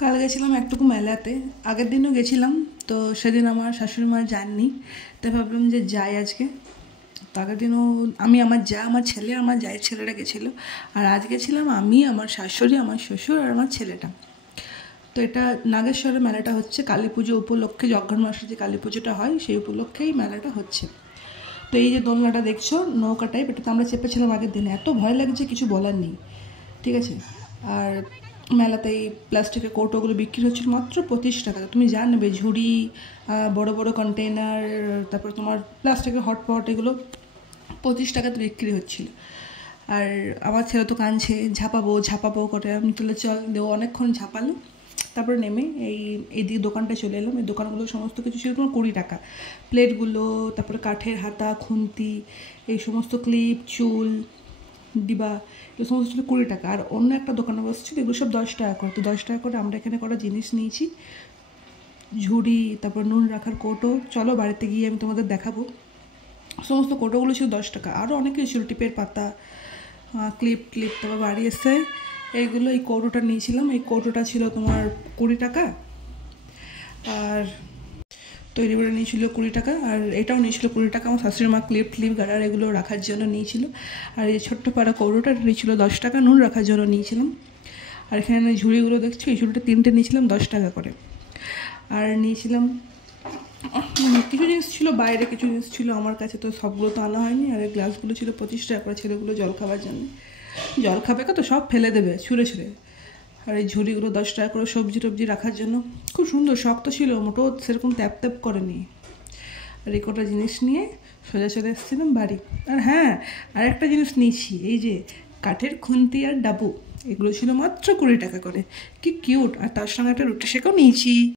কাল গেছিলাম একটুকু মেলাতে, আগের দিনও গেছিলাম, তো সেদিন আমার শাশুড়ি মা যাননি, তাই ভাবলাম যে যাই আজকে। তো আগের দিনও আমি, আমার যা, আমার ছেলে, আমার জায়ের ছেলেটা গেছিলো, আর আজ গেছিলাম আমি, আমার শাশুড়ি, আমার শ্বশুর আর আমার ছেলেটা। তো এটা নাগেশ্বরের মেলাটা হচ্ছে কালী পুজো উপলক্ষে, অঘ্রাণ মাসে যে কালী পুজোটা হয় সেই উপলক্ষেই মেলাটা হচ্ছে। তো এই যে দোলনাটা দেখছো, নৌকা টাইপ, এটা তো আমরা চেপেছিলাম আগের দিনে, এত ভয় লাগছে কিছু বলার নেই, ঠিক আছে। আর মেলাতে এই প্লাস্টিকের কৌটোগুলো বিক্রি হচ্ছিল মাত্র 25 টাকা। তুমি জানবে ঝুড়ি, বড় বড় কন্টেনার, তারপর তোমার প্লাস্টিকের হটপট, এগুলো 25 টাকাতে বিক্রি হচ্ছিল। আর আমার ছেলে তো কাঁদছে, ঝাঁপাবো ঝাঁপাবো করে, আমি তাহলে চল দেবো, অনেকক্ষণ ঝাঁপালো। তারপরে নেমে এই দিকে দোকানটা চলে এলাম। এই দোকানগুলো সমস্ত কিছু ছিল তোমার 20 টাকা। প্লেটগুলো, তারপরে কাঠের হাতা, খুন্তি, এই সমস্ত ক্লিপ, চুল, ডিবা, এগুলো সমস্ত ছিল 20 টাকা। আর অন্য একটা দোকানে বসছিল, এগুলো সব 10 টাকা করে। তো 10 টাকা করে আমরা এখানে কটা জিনিস নিয়েছি, ঝুড়ি, তারপর নুন রাখার কৌটো। চলো বাড়িতে গিয়ে আমি তোমাদের দেখাবো। সমস্ত কৌটোগুলো ছিল 10 টাকা। আরও অনেক কিছু ছিল, টিপের পাতা, ক্লিপ ক্লিপ। তারপর বাড়ি এসে এইগুলো, এই কৌটোটা নিয়েছিলাম, এই কৌটোটা ছিল তোমার 20 টাকা। আর তৈরি করে নিয়েছিল 20 টাকা। আর এটাও নিয়েছিল 20 টাকা। আমার শাশুড়ি মা ক্লিপ ক্লিপ গার্ডার এগুলো রাখার জন্য নিয়েছিল। আর এই ছোট্ট পাড়া কৌটোটা নিয়েছিল 10 টাকা, নুন রাখার জন্য নিয়েছিলাম। আর এখানে ঝুড়িগুলো দেখছি, এই ঝুড়িটা 3টে নিয়েছিলাম 10 টাকা করে। আর নিয়েছিলাম কিছু জিনিস ছিল বাইরে, কিছু জিনিস ছিল আমার কাছে, তো সবগুলো তো আনা হয়নি। আর এই গ্লাসগুলো ছিল 25 টাকা করে, ছেলেগুলো জল খাবার জন্য। জল খাবে তো সব ফেলে দেবে ছুঁড়ে ছুঁড়ে। আর এই ঝুড়িগুলো 10 টাকা করে সবজি টবজি রাখার জন্য, খুব সুন্দর, শক্ত ছিল, মোটেও সেরকম ট্যাপ ট্যাপ করেনি। আর এই কটা জিনিস নিয়ে সোজা চলে এসেছিলাম বাড়ি। আর হ্যাঁ, আর একটা জিনিস নিয়েছি, এই যে কাঠের খুন্তি আর ডাবু, এগুলো ছিল মাত্র 20 টাকা করে। কি কিউট! আর তার সঙ্গে একটা রুটি শেকও নিয়েছি।